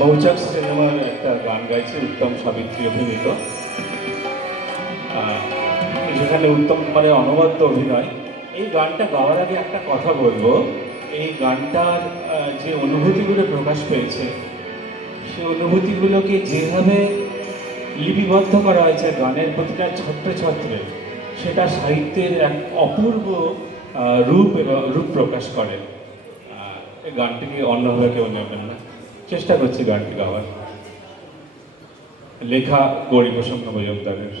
মৌচাক সিনেমার একটা গান গাইছে উত্তম সাবিত্রী অভিনীত। যেখানে উত্তম মানে অনবদ্য অভিনয়। এই গানটা গাওয়ার আগে একটা কথা বলব। এই গানটার যে অনুভূতিগুলো প্রকাশ পেয়েছে সেই অনুভূতিগুলোকে যেভাবে লিপিবদ্ধ করা হয়েছে গানের প্রতিটা ছত্রে ছত্রে, সেটা সাহিত্যের এক অপূর্ব রূপ রূপ প্রকাশ করে। গানটিকে অন্যভাবে কেউ নেবেন না। চেষ্টা করছি গানটি গাওয়ার লেখা গৌরীপ্রসন্ন মজুমদারের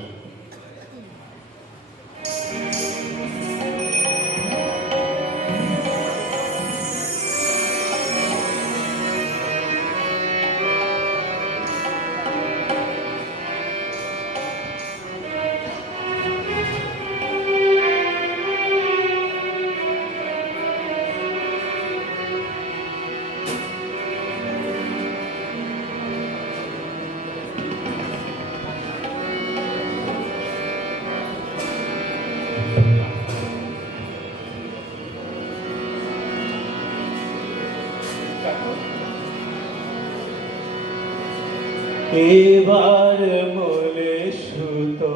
এবার বলে সুতো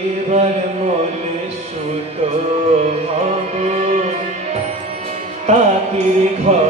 এবার মলে সুতো তাকে ঘরে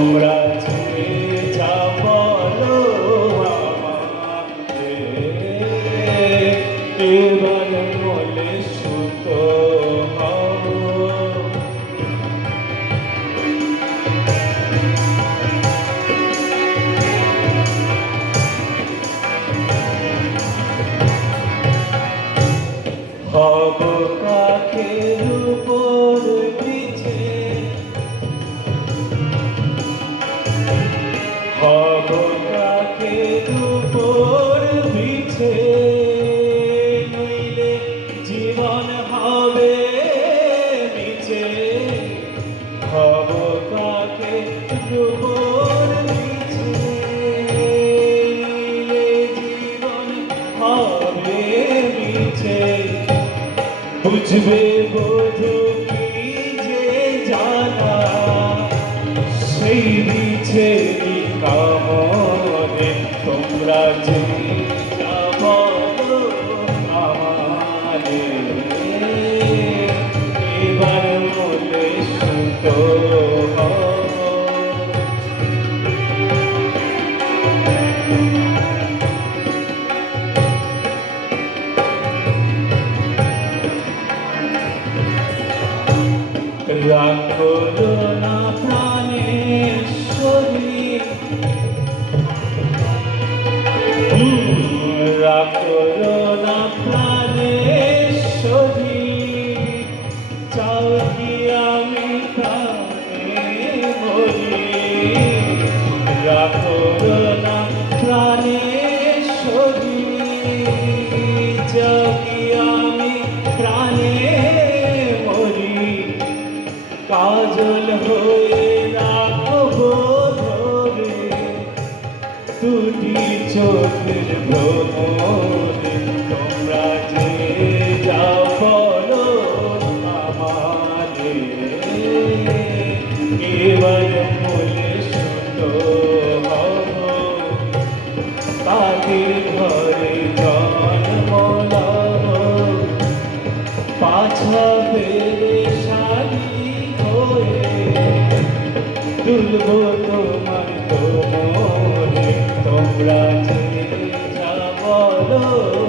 তোমরা যা বলো সুতো হব হব কাকের উপর পিছে নইলে জীবন নিচে। জীবন হবে নিচে। বুঝবে বোধু কামনে তোমরা বলো আমারে এবার সুতো হও। রাখো কাজল হয়ে রাখব ধরে দুটি চোখের ভ্রমরে দুলবো তোমার তোমরা চলে যা বলো।